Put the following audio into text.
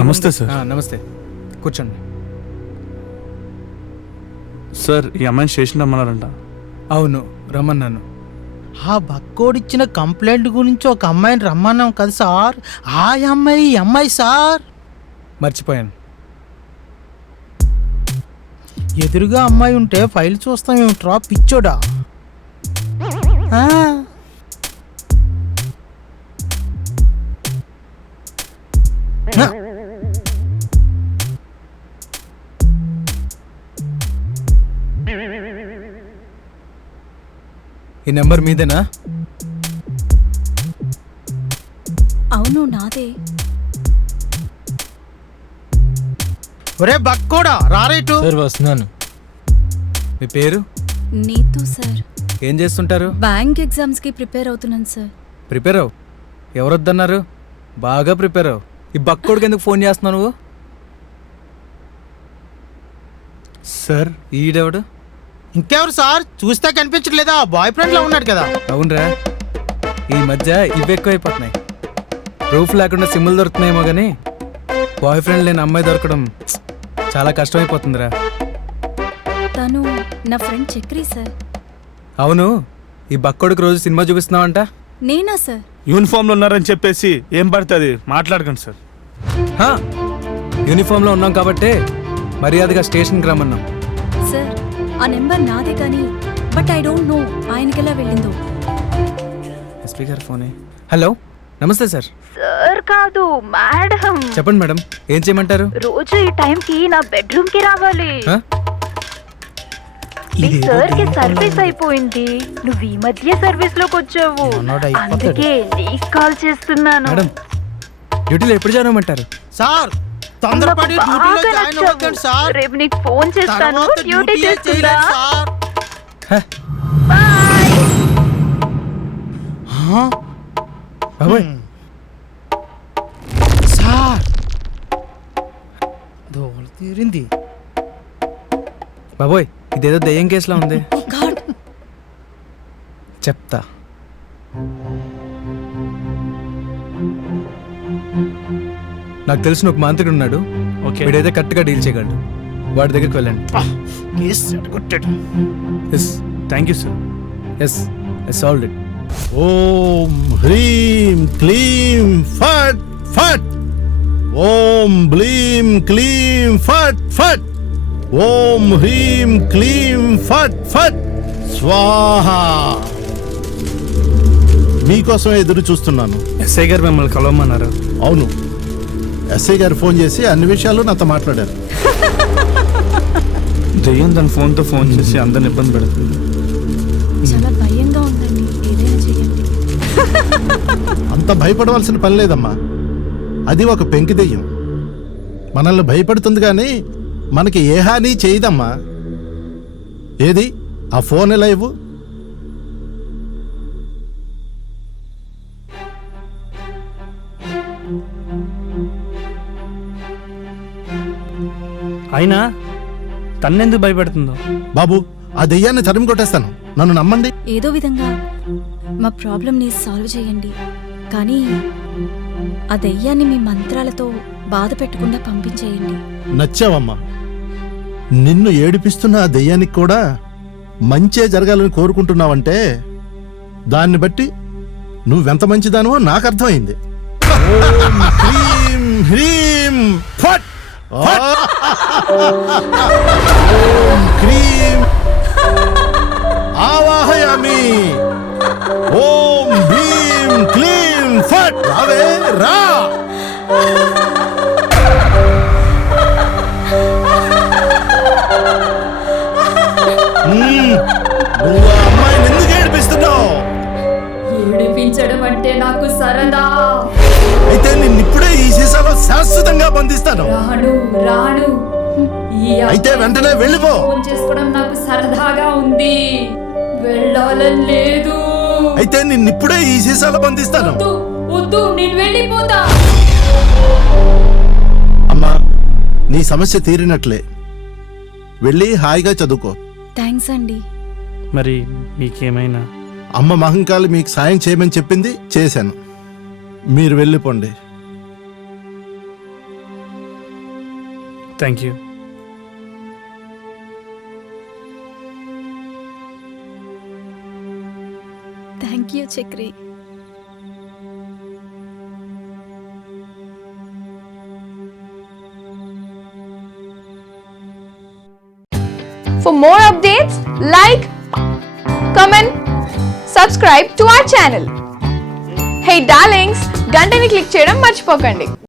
నమస్తే సార్. నమస్తే, కూర్చోండి. సార్ ఈ అమ్మాయిని స్టేషన్ రమ్మన్నారంట. అవును, రమ్మన్నాను. ఆ బక్కోడిచ్చిన కంప్లైంట్ గురించి ఒక అమ్మాయిని రమ్మన్నాం కదా సార్. ఆ అమ్మాయి ఈ అమ్మాయి సార్. మర్చిపోయాను. ఎదురుగా అమ్మాయి ఉంటే ఫైల్ చూస్తాం ఏమిట్రా పిచ్చోడా. ఆ, ఈ నెంబర్ మీదేనా? అవును, నాదే. ఒరే బక్కోడా రారేటు. సార్ వస్తున్నాను. మీ పేరు? నీతు సార్. ఏం చేస్తుంటారు? బ్యాంక్ ఎగ్జామ్స్ కి ప్రిపేర్ అవుతున్నాను సార్. ప్రిపేర్ అవు. ఎవరొద్దన్నారు? బాగా ప్రిపేర్ అవు. ఈ బక్కోడికి ఎందుకు ఫోన్ చేస్తున్నావు నువ్వు? సార్ ఈడెవడు? ఇంకెవరు సార్? చూస్తే కనిపించట్లేదా? బాయ్ ఫ్రెండ్ లా ఉన్నాడు కదా. అవునరా, ఈ మధ్య ఇవి ఎక్కువైపోతున్నాయి. ప్రూఫ్ లేకుండా సిమ్ములు దొరుకుతున్నాయేమో కానీ బాయ్ ఫ్రెండ్ లేని అమ్మాయి దొరకడం చాలా కష్టమైపోతుందిరా. తను నా ఫ్రెండ్ చక్రి సార్. అవును, ఈ బక్కోడికి రోజు సినిమా చూపిస్తున్నావంట. నేనా సార్? యూనిఫామ్లో ఉన్నారని చెప్పేసి ఏం పడుతుంది మాట్లాడకండి సార్. యూనిఫామ్లో ఉన్నాం కాబట్టే మర్యాదగా స్టేషన్కి రమ్మన్నాం. సార్ ఆ నెంబర్ నాదే కానీ బట్ ఐ డోంట్ నో ఆయనకెలా వెళ్ళిందో. ఎస్పీ గారి ఫోనే. హలో, నమస్తే సార్. సార్ కాదు మేడం. చెప్పండి మేడం, ఏం చేయమంటారు? రోజు ఈ టైంకి నా బెడ్రూమ్ కి రావాలి. హ? మీ సార్ కి సర్వీస్ అయిపోయింది. నువ్వు ఈ మధ్య సర్వీస్ లోకి వచ్చావు, అందుకే నీకు కాల్ చేస్తున్నాను. మేడం, డ్యూటీలో ఎప్పుడు జాయిన్ అవ్వమంటారు? సార్ తొందరపడి డ్యూటీలో బాగా జాయిన్ నచ్చావు. అవ్వకండి సార్. రేపు నీకు ఫోన్ చేస్తాను, తర్వాత డ్యూటీ డ్యూటీ చేస్తుందా? చేయలేదు సార్. హ? బాయ్. బాబాయ్, సార్ దోల తీరింది. బాబోయ్, ఇదేదో దయ్యం కేసులా ఉంది. ఓ గాడ్. చెప్తా. నాకు తెలిసిన ఒక మాంత్రికుడు ఉన్నాడు. ఓకే. వీడైతే కరెక్ట్గా డీల్ చేయగలడు. వాడి దగ్గరికి వెళ్ళండి. కేసు చెడగొట్టాడు. Yes, thank you sir. Yes, yes all it. ఓం హ్రీం క్లీం ఫట్ ఫట్. ఓం బ్లీం క్లీం ఫట్ ఫట్. ఓం హ్రీం క్లీం ఫట్ ఫట్ స్వాహ. మీకోసం ఎదురు చూస్తున్నాను. ఎస్ఐ గారు మిమ్మల్ని కలవమన్నారు. అవును, ఎస్ఐ గారు ఫోన్ చేసి అన్ని విషయాలు నాతో మాట్లాడారు. దెయ్యం తన ఫోన్తో ఫోన్ చేసి అందరిని ఇబ్బంది పెడుతుంది. చాలా భయంగా ఉందండి, ఏదైనా చేయండి. అంత భయపడవలసిన పని లేదమ్మా. అది ఒక పెంకి దెయ్యం. మనల్ని భయపడుతుంది కానీ మనకి ఏ హాని చేయదమ్మా. ఏది ఆ ఫోన్ ఎలా ఇవ్వు. అయినా తన్నెందుకు భయపెడుతుందో. బాబు, ఆ దెయ్యాన్ని తరిమి కొట్టేస్తాను, నన్ను నమ్మండి. ఏదో విధంగా మా ప్రాబ్లంని సాల్వ్ చేయండి, కానీ ఆ దెయ్యాన్ని మీ మంత్రాలతో బాధ పెట్టకుండా పంపించేయండి. నచ్చావమ్మా. నిన్ను ఏడిపిస్తున్న ఆ దెయ్యానికి కూడా మంచే జరగాలని కోరుకుంటున్నావంటే దాన్ని బట్టి నువ్వెంత మంచిదానో నాకు అర్థమైంది. ఓం హ్రీం హ్రీం ఫట్ ఫట్. ఓం క్రీం ఆవాహయామి. ఓం భీం క్లీం ఫట్. రావే రా. నువ్వు ఆ అమ్మాయిని ఎందుకు ఏడిపిస్తున్నావు? ఏడిపించడం అంటే నాకు సరదా. అయితే నిన్నిప్పుడే ఈ సీసాలో శాశ్వతంగా బంధిస్తాను. రాను రాను. అయితే వెంటనే వెళ్ళిపో. ఫోన్ చేసుకోవడం నాకు సరదాగా ఉంది, వెళ్ళాలని లేదు. అయితే నిన్నిప్పుడే ఈ సీసాలో బంధిస్తాను. వద్దు వద్దు, నేను వెళ్ళిపోతా. అమ్మా, నీ సమస్య తీరినట్లే. వెళ్ళి హాయిగా చదువుకో. థ్యాంక్స్ అండి. మరి మీకేమైనా? అమ్మ మహంకాళి మీకు సాయం చేయమని చెప్పింది, చేశాను. మీరు వెళ్ళిపోండి. Thank you. Thank you Chakri. For more updates, like, comment, subscribe to our channel. Hey darlings, గంటని click చేయడం మర్చిపోకండి.